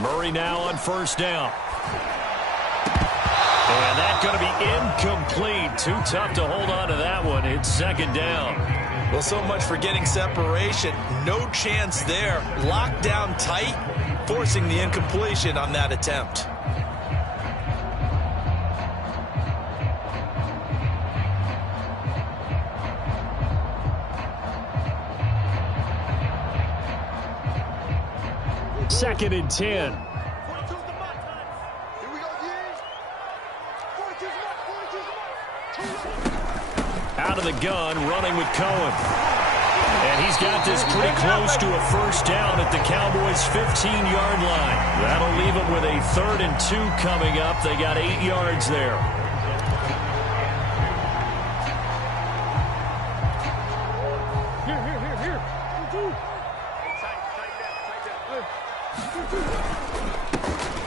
Murray now on first down. And that's going to be incomplete. Too tough to hold on to that one. It's second down. Well, so much for getting separation. No chance there. Locked down tight, forcing the incompletion on that attempt. Second and 10. Out of the gun, running with Cohen. And he's got this pretty close to a first down at the Cowboys' 15-yard line. That'll leave them with a 3rd and 2 coming up. They got 8 yards there.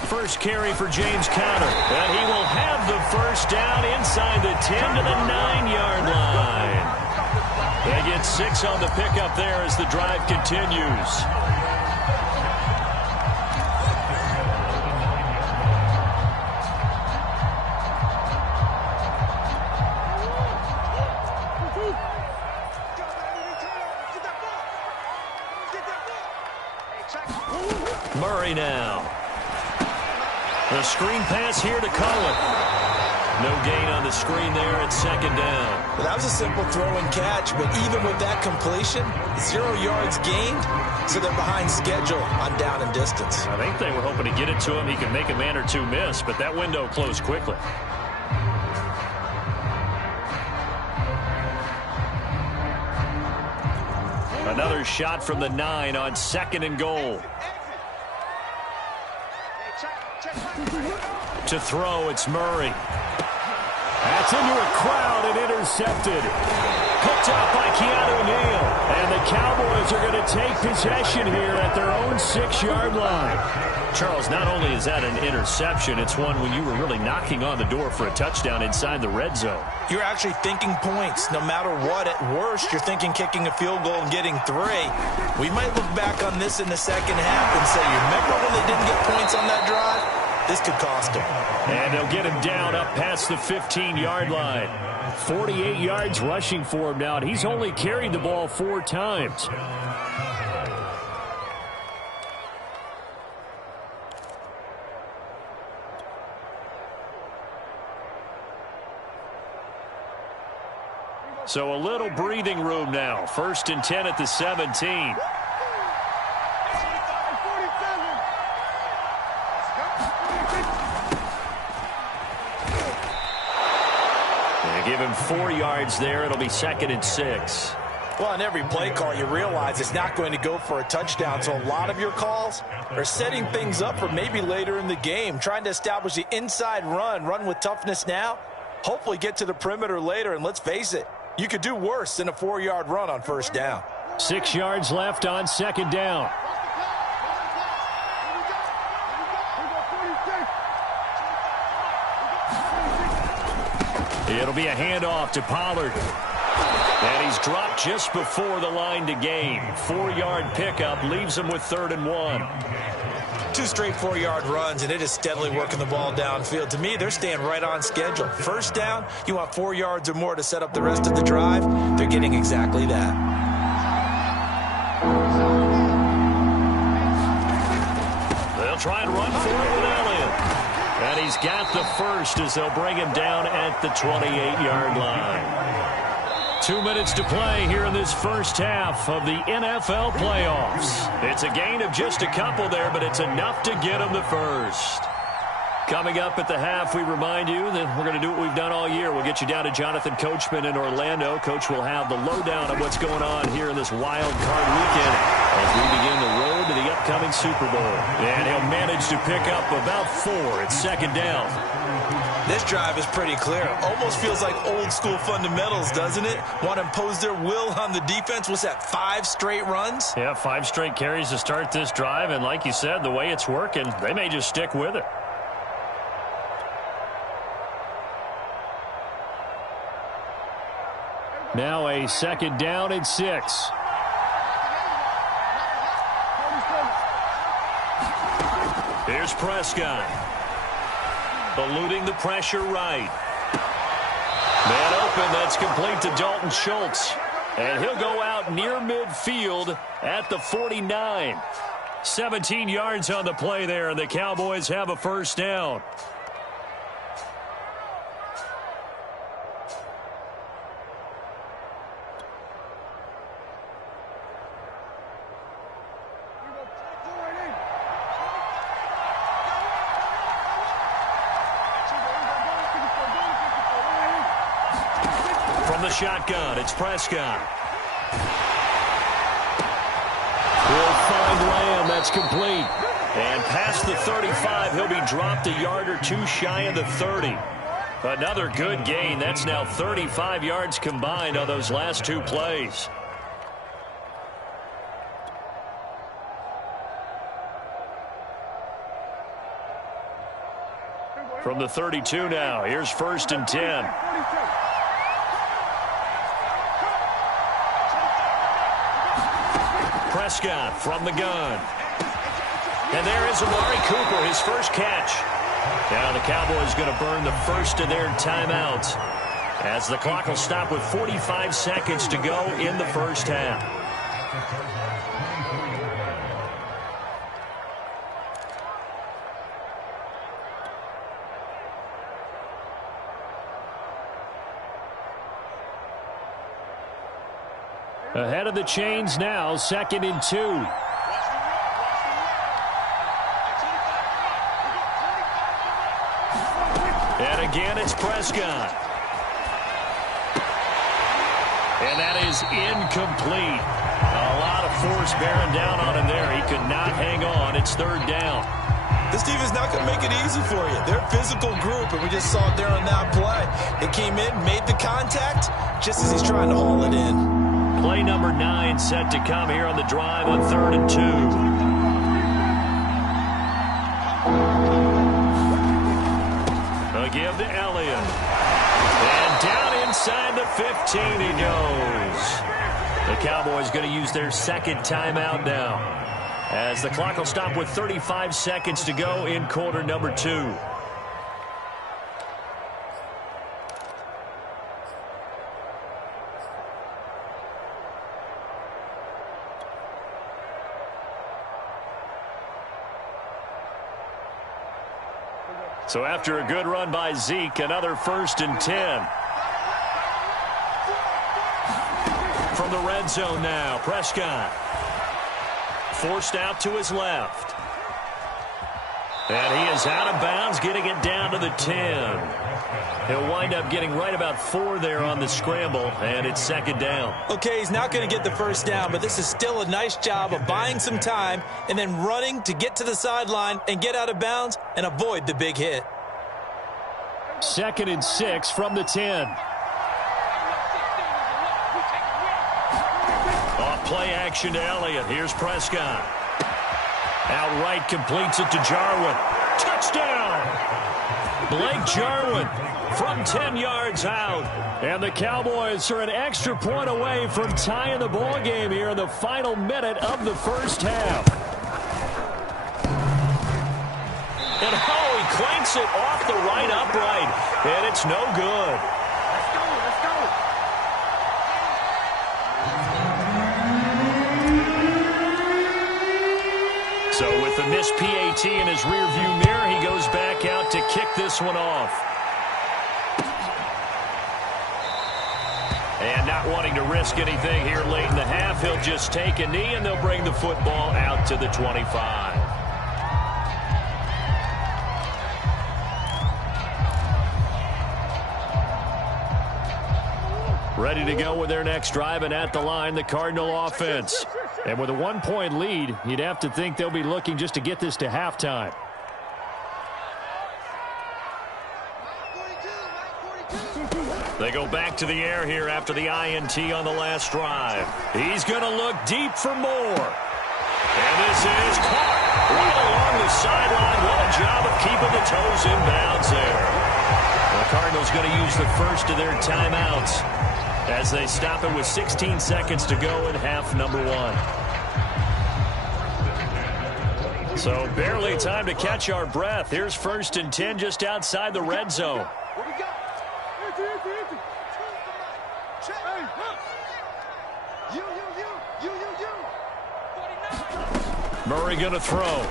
First carry for James Conner. And he will have the first down inside the 10 to the 9-yard line. They get 6 on the pickup there as the drive continues. Murray now. The screen pass here to Cohen. No gain on the screen there at second down. Well, that was a simple throw and catch, but even with that completion, 0 yards gained, so they're behind schedule on down and distance. I think they were hoping to get it to him. He could make a man or two miss, but that window closed quickly. Another shot from the 9 on 2nd and goal. To throw, it's Murray. That's into a crowd and intercepted. Picked up by Keanu Neal. And the Cowboys are going to take possession here at their own 6-yard line. Charles, not only is that an interception, it's one when you were really knocking on the door for a touchdown inside the red zone. You're actually thinking points. No matter what, at worst, you're thinking kicking a field goal and getting 3. We might look back on this in the second half and say, you remember when they didn't get points on that drive? This could cost him. And they'll get him down up past the 15-yard line. 48 yards rushing for him now, and he's only carried the ball 4 times. So a little breathing room now. 1st and 10 at the 17. Give him 4 yards there. It'll be 2nd and 6. Well, on every play call, you realize it's not going to go for a touchdown. So a lot of your calls are setting things up for maybe later in the game, trying to establish the inside run with toughness now, hopefully get to the perimeter later. And let's face it, you could do worse than a 4-yard run on first down. 6 yards left on 2nd down. It'll be a handoff to Pollard. And he's dropped just before the line to gain. 4-yard pickup leaves him with 3rd and 1. 2 straight 4-yard runs, and it is steadily working the ball downfield. To me, they're staying right on schedule. First down, you want 4 yards or more to set up the rest of the drive. They're getting exactly that. They'll try and run for it with Elliott. And he's got the first as they'll bring him down at the 28-yard line. 2 minutes to play here in this first half of the NFL playoffs. It's a gain of just a couple there, but it's enough to get them the first. Coming up at the half, we remind you that we're going to do what we've done all year. We'll get you down to Jonathan Coachman in Orlando. Coach will have the lowdown of what's going on here in this wild card weekend as we begin the road to the upcoming Super Bowl. And he'll manage to pick up about 4 at 2nd down. This drive is pretty clear. Almost feels like old school fundamentals, doesn't it? Want to impose their will on the defense. What's that, 5 straight runs? Yeah, 5 straight carries to start this drive. And like you said, the way it's working, they may just stick with it. Now a 2nd down and 6. Here's Prescott. Eluding the pressure right. Man open, that's complete to Dalton Schultz. And he'll go out near midfield at the 49. 17 yards on the play there, and the Cowboys have a first down. From the shotgun, it's Prescott. Will find Lamb. That's complete. And past the 35, he'll be dropped a yard or two shy of the 30. Another good gain. That's now 35 yards combined on those last two plays. From the 32 now, here's 1st and 10. Prescott from the gun. And there is Amari Cooper, his first catch. Now the Cowboys going to burn the first of their timeouts as the clock will stop with 45 seconds to go in the first half. Ahead of the chains now, 2nd and 2. And again, it's Prescott. And that is incomplete. A lot of force bearing down on him there. He could not hang on. It's 3rd down. This team is not going to make it easy for you. They're a physical group, and we just saw it there on that play. They came in, made the contact, just as he's trying to haul it in. Play number 9 set to come here on the drive on 3rd and 2. A give to Elliott. And down inside the 15 he goes. The Cowboys going to use their 2nd timeout now, as the clock will stop with 35 seconds to go in quarter number 2. So after a good run by Zeke, another 1st and 10. From the red zone now, Prescott. Forced out to his left. And he is out of bounds, getting it down to the 10. He'll wind up getting right about 4 there on the scramble, and it's 2nd down. Okay, he's not going to get the first down, but this is still a nice job of buying some time and then running to get to the sideline and get out of bounds and avoid the big hit. 2nd and 6 from the 10. Off play action to Elliott. Here's Prescott. Outright completes it to Jarwin. Touchdown! Blake Jarwin from 10 yards out. And the Cowboys are an extra point away from tying the ball game here in the final minute of the first half. And oh, he clanks it off the right upright. And it's no good. Let's go. So with the missed PAT in his rearview mirror, he goes back out to kick this one off. And not wanting to risk anything here late in the half, he'll just take a knee, and they'll bring the football out to the 25. Ready to go with their next drive, and at the line, the Cardinal offense. And with a 1-point lead, you'd have to think they'll be looking just to get this to halftime. They go back to the air here after the INT on the last drive. He's going to look deep for more. And this is caught right along the sideline. What a job of keeping the toes in bounds there. The Cardinals going to use the first of their timeouts as they stop it with 16 seconds to go in half number 1. So barely time to catch our breath. Here's 1st and 10 just outside the red zone. Murray going to throw. Over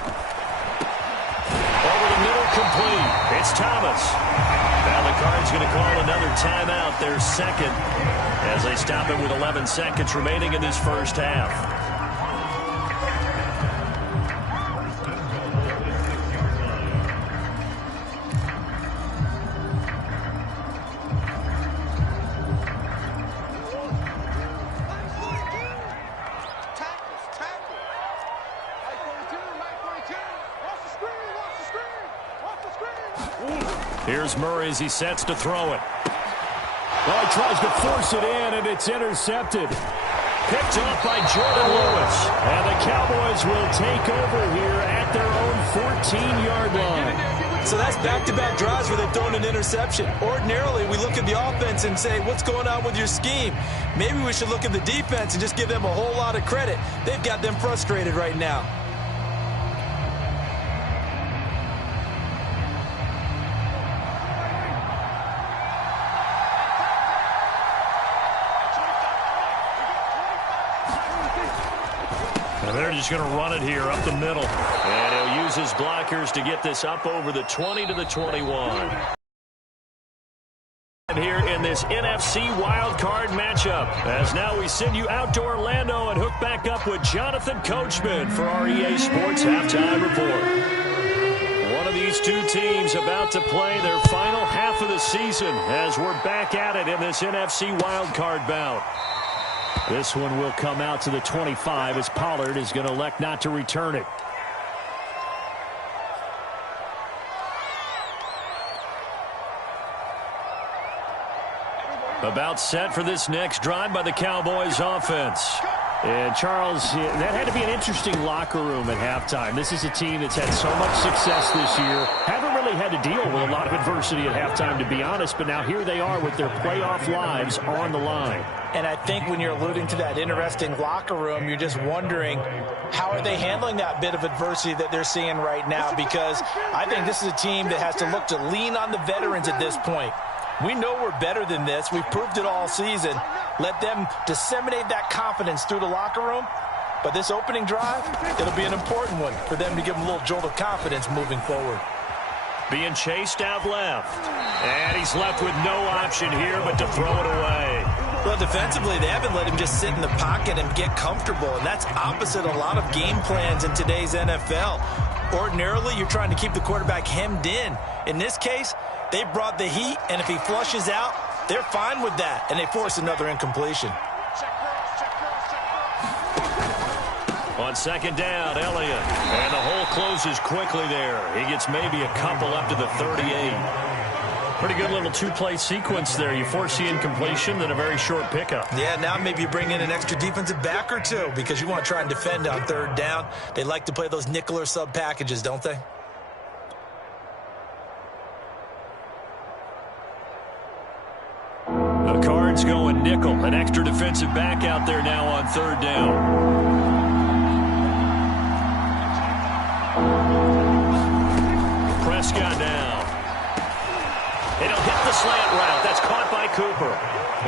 the middle, complete. It's Thomas. Now the Cards going to call another timeout, their second, as they stop it with 11 seconds remaining in this first half. Here's Murray as he sets to throw it. Well, he tries to force it in, and it's intercepted. Picked off by Jordan Lewis. And the Cowboys will take over here at their own 14-yard line. So that's back-to-back drives where they've thrown an interception. Ordinarily, we look at the offense and say, what's going on with your scheme? Maybe we should look at the defense and just give them a whole lot of credit. They've got them frustrated right now. And they're just going to run it here up the middle. And he'll use his blockers to get this up over the 20 to the 21. And here in this NFC wildcard matchup, as now we send you out to Orlando and hook back up with Jonathan Coachman for our EA Sports Halftime Report. One of these two teams about to play their final half of the season as we're back at it in this NFC wildcard bout. This one will come out to the 25 as Pollard is going to elect not to return it. About set for this next drive by the Cowboys offense. And, Charles, that had to be an interesting locker room at halftime. This is a team that's had so much success this year. Haven't really had to deal with a lot of adversity at halftime, to be honest, but now here they are with their playoff lives on the line. And I think when you're alluding to that interesting locker room, you're just wondering how are they handling that bit of adversity that they're seeing right now, because I think this is a team that has to look to lean on the veterans at this point. We know we're better than this. We've proved it all season. Let them disseminate that confidence through the locker room. But this opening drive, it'll be an important one for them to give them a little jolt of confidence moving forward. Being chased out left. And he's left with no option here but to throw it away. Well, defensively, they haven't let him just sit in the pocket and get comfortable, and that's opposite a lot of game plans in today's NFL. Ordinarily, you're trying to keep the quarterback hemmed in. In this case, they brought the heat, and if he flushes out, they're fine with that, and they force another incompletion. On second down, Elliott. And the hole closes quickly there. He gets maybe a couple up to the 38. Pretty good little two-play sequence there. You force the incompletion, then a very short pickup. Yeah, now maybe you bring in an extra defensive back or two because you want to try and defend on third down. They like to play those nickel or sub packages, don't they? The Cards going nickel. An extra defensive back out there now on third down. Prescott now. It'll hit the slant route. That's caught by Cooper.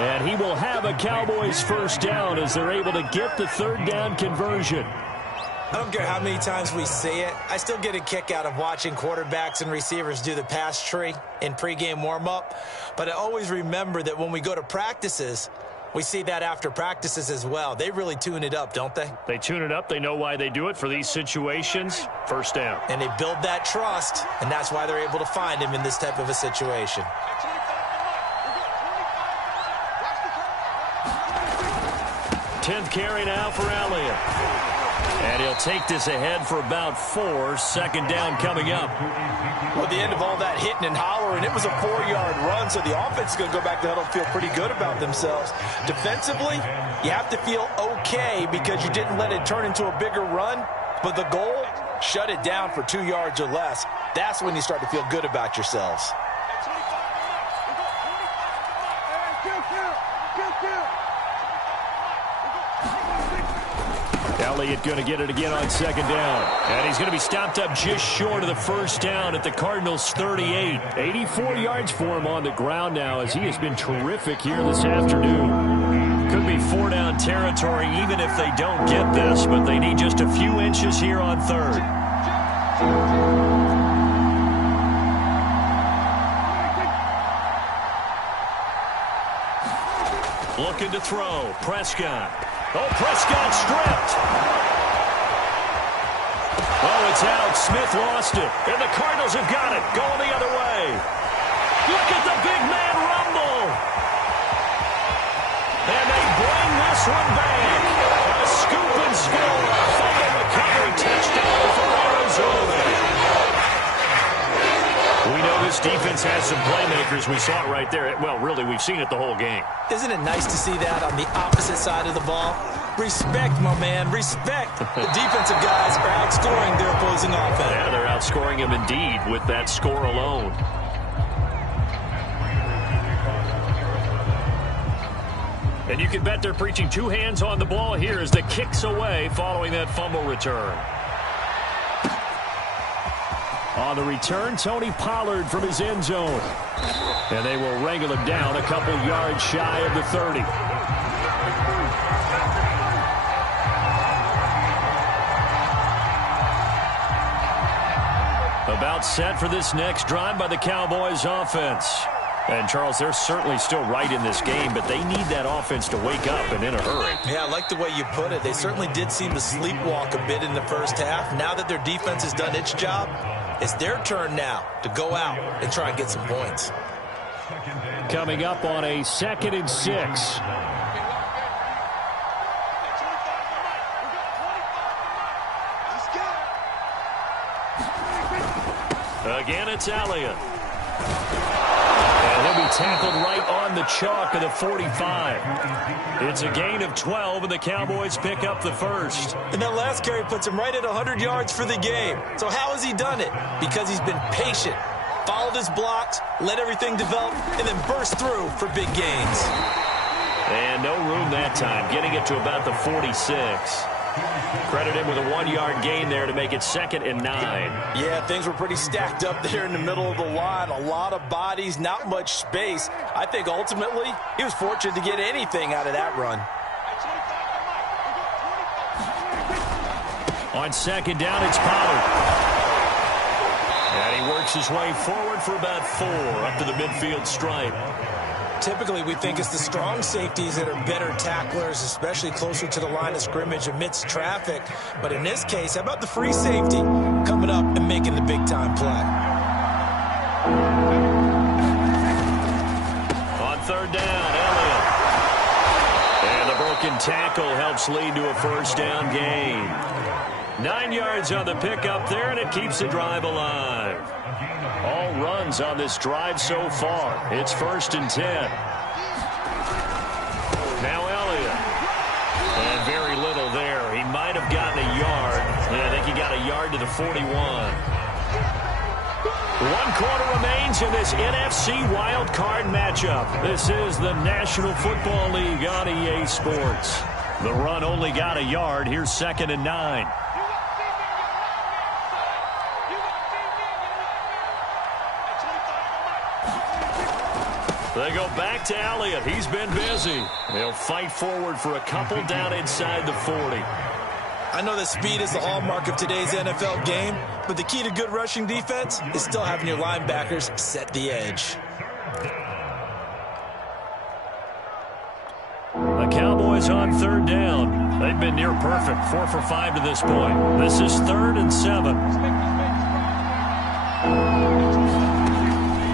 And he will have a Cowboys first down as they're able to get the third down conversion. I don't care how many times we see it. I still get a kick out of watching quarterbacks and receivers do the pass tree in pregame warm-up. But I always remember that when we go to practices, we see that after practices as well. They really tune it up, don't they? They tune it up. They know why they do it for these situations. First down. And they build that trust, and that's why they're able to find him in this type of a situation. 10th carry now for Elliott. And he'll take this ahead for about 4. Second down coming up. Well, at the end of all that hitting and hollering, it was a 4-yard run, so the offense is going to go back to huddle and feel pretty good about themselves. Defensively, you have to feel okay because you didn't let it turn into a bigger run, but the goal, shut it down for 2 yards or less. That's when you start to feel good about yourselves. Elliott going to get it again on second down. And he's going to be stopped up just short of the first down at the Cardinals' 38. 84 yards for him on the ground now as he has been terrific here this afternoon. Could be 4-down territory even if they don't get this, but they need just a few inches here on third. Looking to throw. Prescott. Oh, Prescott stripped. Oh, it's out. Smith lost it. And the Cardinals have got it. Going the other way. Look at the big man rumble. And they bring this one back. A scoop and score. Fumble recovery touchdown for Arizona. We know this defense has some playmakers. We saw it right there. Well, really, we've seen it the whole game. Isn't it nice to see that on the opposite side of the ball? Respect, my man, respect. The defensive guys are outscoring their opposing offense. Yeah, they're outscoring them indeed with that score alone. And you can bet they're preaching two hands on the ball here as the kick's away following that fumble return. On the return, Tony Pollard from his end zone. And they will wrangle him down a couple yards shy of the 30. About set for this next drive by the Cowboys offense. And, Charles, they're certainly still right in this game, but they need that offense to wake up and in a hurry. Yeah, I like the way you put it. They certainly did seem to sleepwalk a bit in the first half. Now that their defense has done its job, it's their turn now to go out and try and get some points. Coming up on a 2nd and 6. Again, it's Elliott. And he'll be tackled right on the chalk of the 45. It's a gain of 12, and the Cowboys pick up the first. And that last carry puts him right at 100 yards for the game. So how has he done it? Because he's been patient, followed his blocks, let everything develop, and then burst through for big gains. And no room that time, getting it to about the 46. Credit him with a 1-yard gain there to make it 2nd and 9. Yeah, things were pretty stacked up there in the middle of the line. A lot of bodies, not much space. I think ultimately he was fortunate to get anything out of that run. On 2nd down, it's Pollard. And he works his way forward for about 4 up to the midfield stripe. Typically, we think it's the strong safeties that are better tacklers, especially closer to the line of scrimmage amidst traffic. But in this case, how about the free safety coming up and making the big-time play? On 3rd down, Elliott. And the broken tackle helps lead to a 1st down gain. 9 yards on the pickup there, and it keeps the drive alive. All runs on this drive so far. It's 1st and 10. Now Elliott. And very little there. He might have gotten a yard. Yeah, I think he got a yard to the 41. 1 quarter remains in this NFC wild card matchup. This is the National Football League on EA Sports. The run only got a yard. Here's 2nd and 9. They go back to Elliott. He's been busy. They'll fight forward for a couple down inside the 40. I know that speed is the hallmark of today's NFL game, but the key to good rushing defense is still having your linebackers set the edge. The Cowboys on 3rd down. They've been near perfect. 4 for 5 to this point. This is 3rd and 7.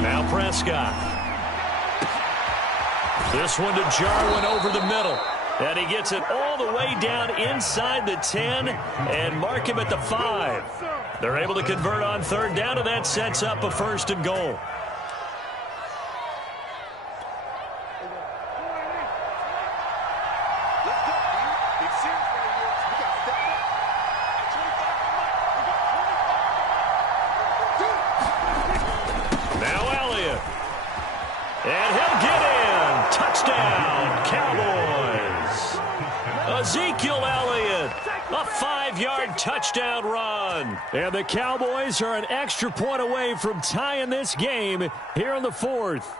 Now Prescott. This one to Jarwin over the middle. And he gets it all the way down inside the 10 and mark him at the 5. They're able to convert on 3rd down, and that sets up a 1st and goal. Now Elliott. And he'll get in. Touchdown, Cowboys. Ezekiel Elliott A 5-yard touchdown run. And the Cowboys are an extra point away from tying this game here in the fourth.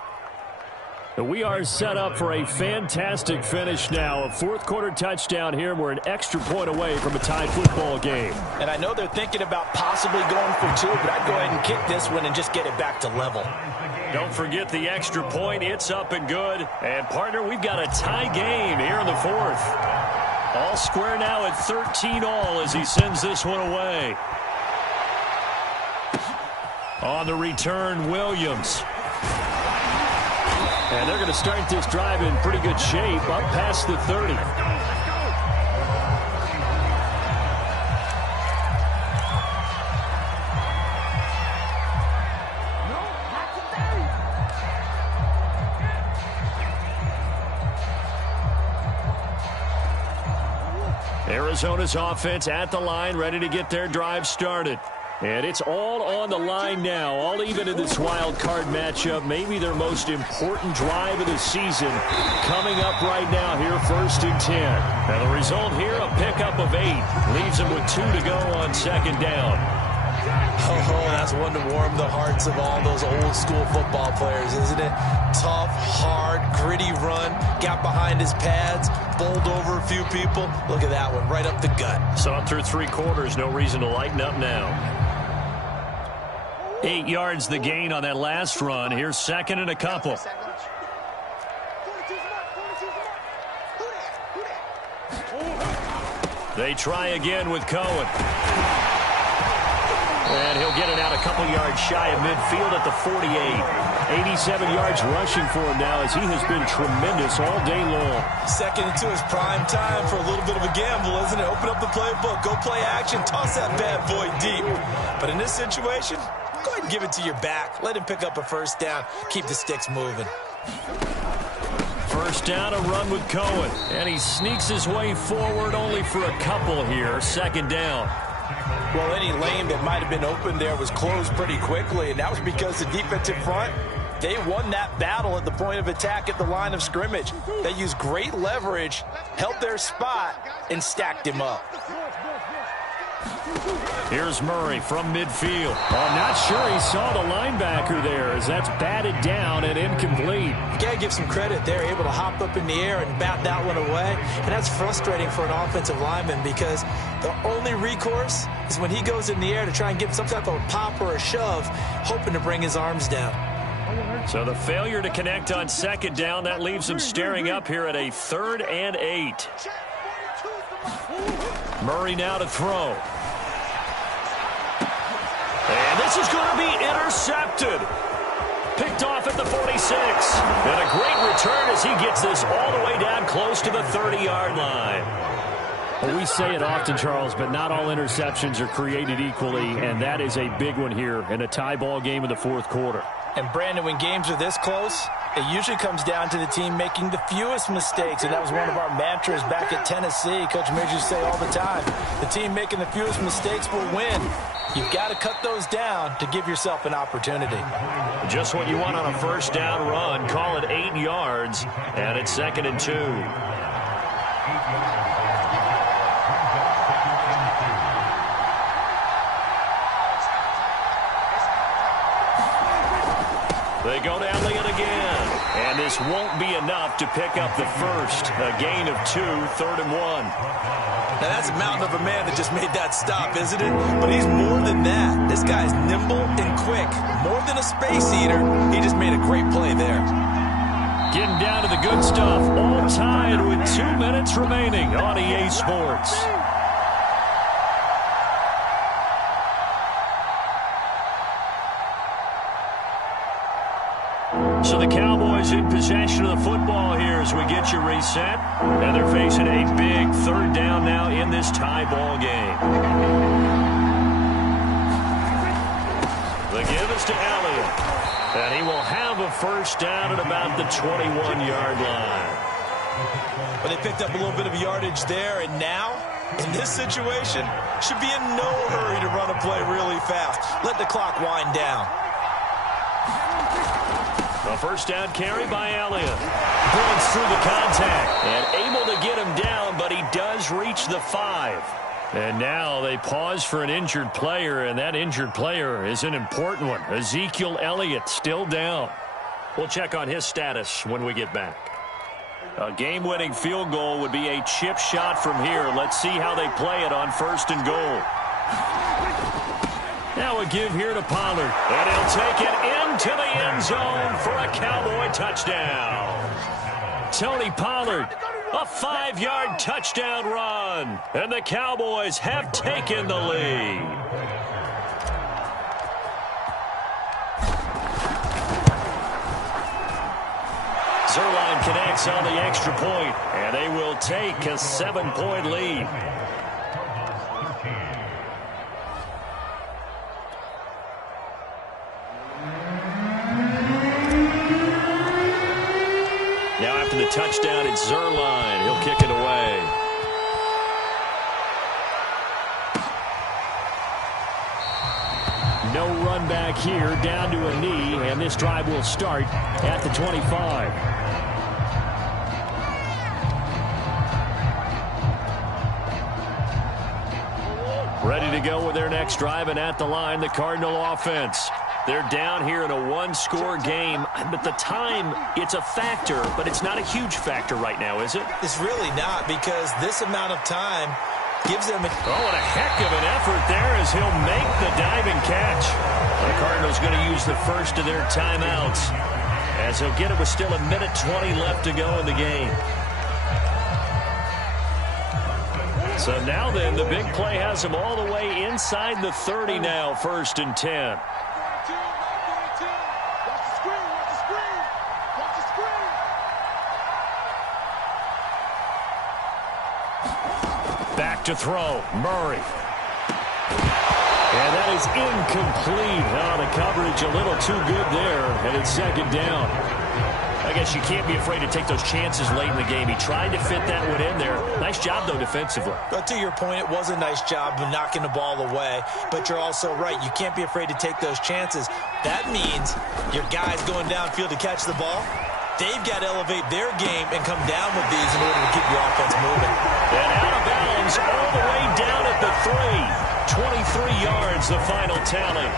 We are set up for a fantastic finish now. A fourth-quarter touchdown here, and we're an extra point away from a tied football game. And I know they're thinking about possibly going for two, but I'd go ahead and kick this one and just get it back to level. Don't forget the extra point. It's up and good. And, partner, we've got a tie game here in the fourth. All square now at 13-all as he sends this one away. On the return, Williams. And they're going to start this drive in pretty good shape, up past the 30. Arizona's offense at the line, ready to get their drive started. And it's all on the line now, all even in this wild card matchup. Maybe their most important drive of the season coming up right now here, 1st and 10. And the result here, a pickup of 8. Leaves them with 2 to go on 2nd down. Oh, that's one to warm the hearts of all those old school football players, isn't it? Tough, hard, gritty run, got behind his pads, bowled over a few people. Look at that one, right up the gut. Saw through 3 quarters, no reason to lighten up now. 8 yards the gain on that last run. Here's 2nd and a couple. They try again with Cohen. And he'll get it out a couple yards shy of midfield at the 48. 87 yards rushing for him now as he has been tremendous all day long. 2nd and 2 is prime time for a little bit of a gamble, isn't it? Open up the playbook, go play action, toss that bad boy deep. But in this situation, go ahead and give it to your back. Let him pick up a 1st down. Keep the sticks moving. 1st down, a run with Cohen. And he sneaks his way forward only for a couple here. 2nd down. Well, any lane that might have been open there was closed pretty quickly, and that was because the defensive front, they won that battle at the point of attack at the line of scrimmage. They used great leverage, held their spot, and stacked him up. Here's Murray from midfield. I'm not sure he saw the linebacker there as that's batted down and incomplete. You got to give some credit. They're able to hop up in the air and bat that one away. And that's frustrating for an offensive lineman because the only recourse is when he goes in the air to try and get some type of a pop or a shove, hoping to bring his arms down. So the failure to connect on 2nd down, that leaves him staring up here at a 3rd and 8. Murray now to throw. And this is going to be intercepted. Picked off at the 46. And a great return as he gets this all the way down close to the 30-yard line. Well, we say it often, Charles, but not all interceptions are created equally, and that is a big one here in a tie ball game in the 4th quarter. And, Brandon, when games are this close, it usually comes down to the team making the fewest mistakes, and that was one of our mantras back at Tennessee. Coach Majors used to say all the time, the team making the fewest mistakes will win. You've got to cut those down to give yourself an opportunity. Just what you want on a 1st down run. Call it 8 yards, and it's 2nd and 2. They go to Elliott again. And this won't be enough to pick up the 1st. A gain of 2, 3rd and 1. Now, that's a mountain of a man that just made that stop, isn't it? But he's more than that. This guy's nimble and quick. More than a space eater, he just made a great play there. Getting down to the good stuff. All tied with 2 minutes remaining on EA Sports. So the Cowboys in possession of the football here as we get you reset. And they're facing a big 3rd down now in this tie ball game. The give is to Elliott. And he will have a 1st down at about the 21-yard line. But they picked up a little bit of yardage there, and now, in this situation, should be in no hurry to run a play really fast. Let the clock wind down. A 1st down carry by Elliott. Runs through the contact and able to get him down, but he does reach the 5. And now they pause for an injured player, and that injured player is an important one. Ezekiel Elliott still down. We'll check on his status when we get back. A game-winning field goal would be a chip shot from here. Let's see how they play it on 1st and goal. Now a give here to Pollard. And he'll take it into the end zone for a Cowboy touchdown. Tony Pollard, a 5-yard touchdown run. And the Cowboys have taken the lead. Zerline connects on the extra point, and they will take a 7-point lead. Now after the touchdown, it's Zerline. He'll kick it away. No run back here, down to a knee, and this drive will start at the 25. Ready to go with their next drive, and at the line, the Cardinal offense. They're down here in a one-score game, but the time, it's a factor, but it's not a huge factor right now, is it? It's really not, because this amount of time gives them Oh, and a heck of an effort there as he'll make the diving catch. The Cardinals going to use the first of their timeouts, as he'll get it with still 1:20 left to go in the game. So now then, the big play has him all the way inside the 30 now, 1st and 10. Back to throw, Murray. And that is incomplete. Oh, the coverage a little too good there, and it's 2nd down. I guess you can't be afraid to take those chances late in the game. He tried to fit that one in there. Nice job, though, defensively. But to your point, it was a nice job of knocking the ball away. But you're also right. You can't be afraid to take those chances. That means your guys going downfield to catch the ball, they've got to elevate their game and come down with these in order to keep the offense moving. And out of bounds all the way down at the 3. 23 yards, the final tally.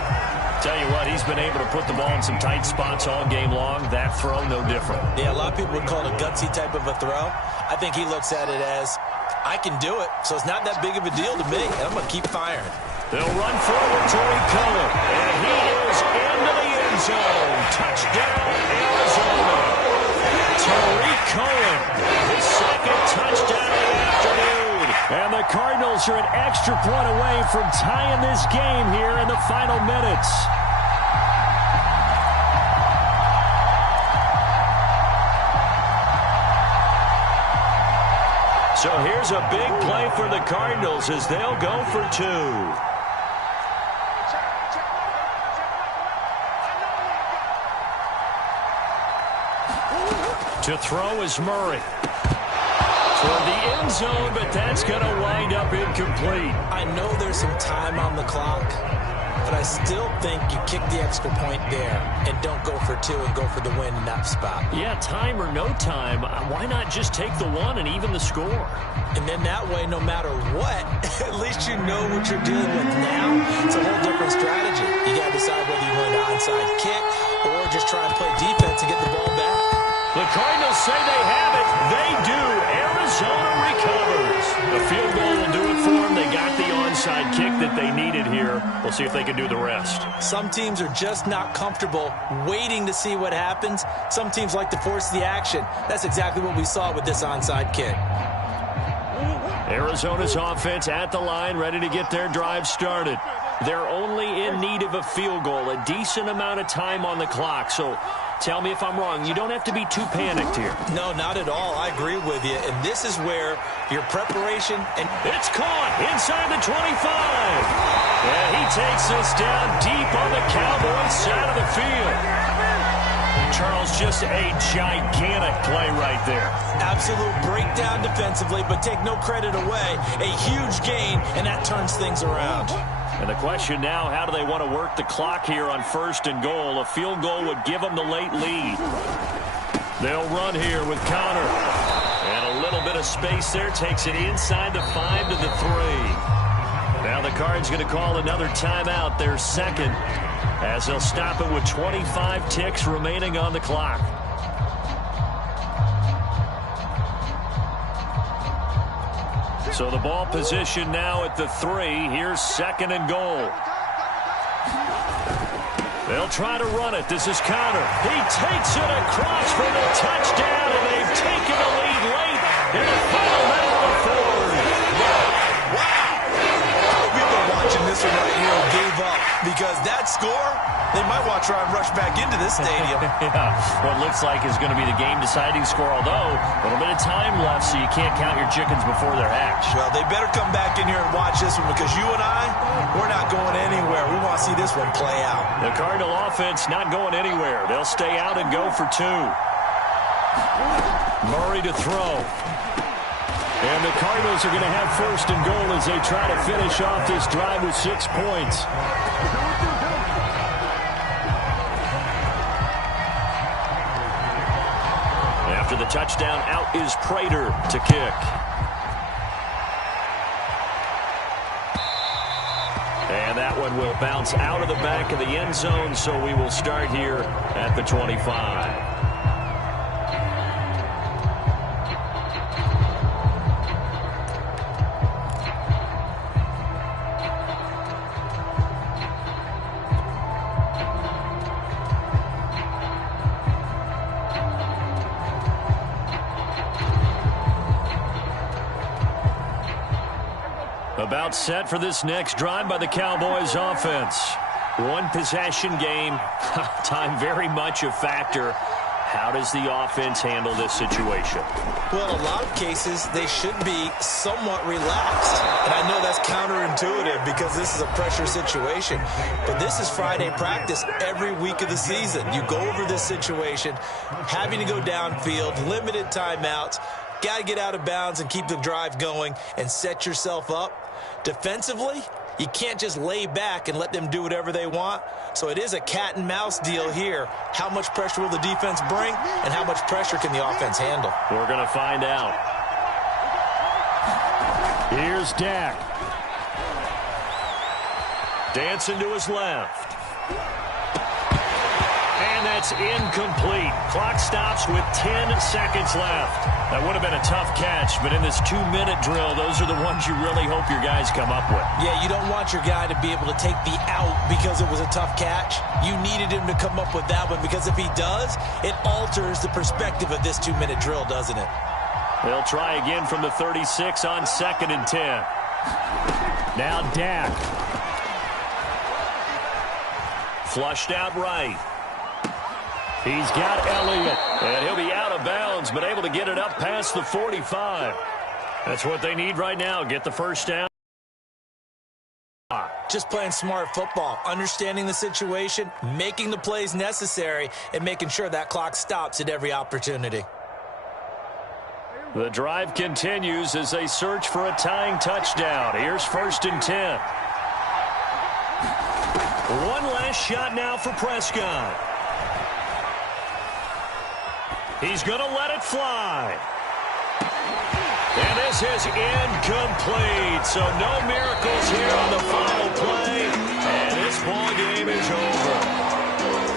Tell you what, he's been able to put the ball in some tight spots all game long. That throw, no different. Yeah, a lot of people would call it a gutsy type of a throw. I think he looks at it as, I can do it, so it's not that big of a deal to me, and I'm going to keep firing. They'll run forward, Tariq Cohen, and he is into the end zone. Touchdown, Arizona. Tariq Cohen, his 2nd touchdown of the afternoon. And the Cardinals are an extra point away from tying this game here in the final minutes. So here's a big play for the Cardinals as they'll go for 2. To throw is Murray. Toward the end zone, but that's going to wind up incomplete. I know there's some time on the clock, but I still think you kick the extra point there and don't go for 2 and go for the win in that spot. Yeah, time or no time, why not just take the 1 and even the score? And then that way, no matter what, at least you know what you're dealing with now. It's a whole different strategy. You got to decide whether you're going to onside kick or just try and play defense and get the ball back. The Cardinals say they have it. They do. Arizona recovers. The field goal will do it for them. They got the onside kick that they needed here. We'll see if they can do the rest. Some teams are just not comfortable waiting to see what happens. Some teams like to force the action. That's exactly what we saw with this onside kick. Arizona's offense at the line, ready to get their drive started. They're only in need of a field goal, a decent amount of time on the clock. So tell me if I'm wrong. You don't have to be too panicked here. No, not at all. I agree with you. And this is where your preparation and it's caught inside the 25. And he takes this down deep on the Cowboys side of the field. Charles, just a gigantic play right there. Absolute breakdown defensively, but take no credit away. A huge gain, and that turns things around. And the question now, how do they want to work the clock here on 1st and goal? A field goal would give them the late lead. They'll run here with Connor. And a little bit of space there takes it inside the 5 to the 3. the Cards going to call another timeout, their second, as they'll stop it with 25 ticks remaining on the clock. So the ball position now at the 3. Here's 2nd and goal. They'll try to run it. This is counter. He takes it across for the touchdown, and they've taken the lead late in the final minute of the fourth. Wow. We've been watching this one right here and gave up, because that score, they might want to try and rush back into this stadium. Yeah, what looks like is going to be the game-deciding score, although a little bit of time left, so you can't count your chickens before they're hatched. Well, they better come back in here and watch this one, because you and I, we're not going anywhere. We want to see this one play out. The Cardinal offense not going anywhere. They'll stay out and go for 2. Murray to throw. And the Cardinals are going to have 1st and goal as they try to finish off this drive with 6 points. After the touchdown, out is Prater to kick. And that one will bounce out of the back of the end zone, so we will start here at the 25. About set for this next drive by the Cowboys offense. 1 possession game. Time very much a factor. How does the offense handle this situation? Well, in a lot of cases, they should be somewhat relaxed. And I know that's counterintuitive because this is a pressure situation. But this is Friday practice every week of the season. You go over this situation, having to go downfield, limited timeouts, got to get out of bounds and keep the drive going and set yourself up. Defensively, you can't just lay back and let them do whatever they want. So it is a cat and mouse deal here. How much pressure will the defense bring, and how much pressure can the offense handle? We're going to find out. Here's Dak. Dancing to his left. And that's incomplete. Clock stops with 10 seconds left. That would have been a tough catch, but in this 2-minute drill, those are the ones you really hope your guys come up with. Yeah, you don't want your guy to be able to take the out because it was a tough catch. You needed him to come up with that one, because if he does, it alters the perspective of this 2-minute drill, doesn't it? They'll try again from the 36 on 2nd and 10. Now Dak. Flushed out right. He's got Elliott, and he'll be out of bounds, but able to get it up past the 45. That's what they need right now, get the first down. Just playing smart football, understanding the situation, making the plays necessary, and making sure that clock stops at every opportunity. The drive continues as they search for a tying touchdown. Here's 1st and 10. One last shot now for Prescott. He's going to let it fly. And this is incomplete. So no miracles here on the final play. And this ball game is over.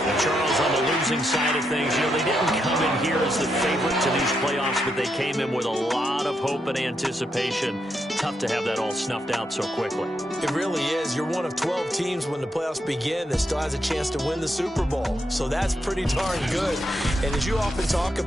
And Charles, on the losing side of things, you know, they didn't come in here as the favorite to these playoffs, but they came in with a lot of hope and anticipation. Tough to have that all snuffed out so quickly. It really is. You're one of 12 teams when the playoffs begin that still has a chance to win the Super Bowl. So that's pretty darn good. And as you often talk about,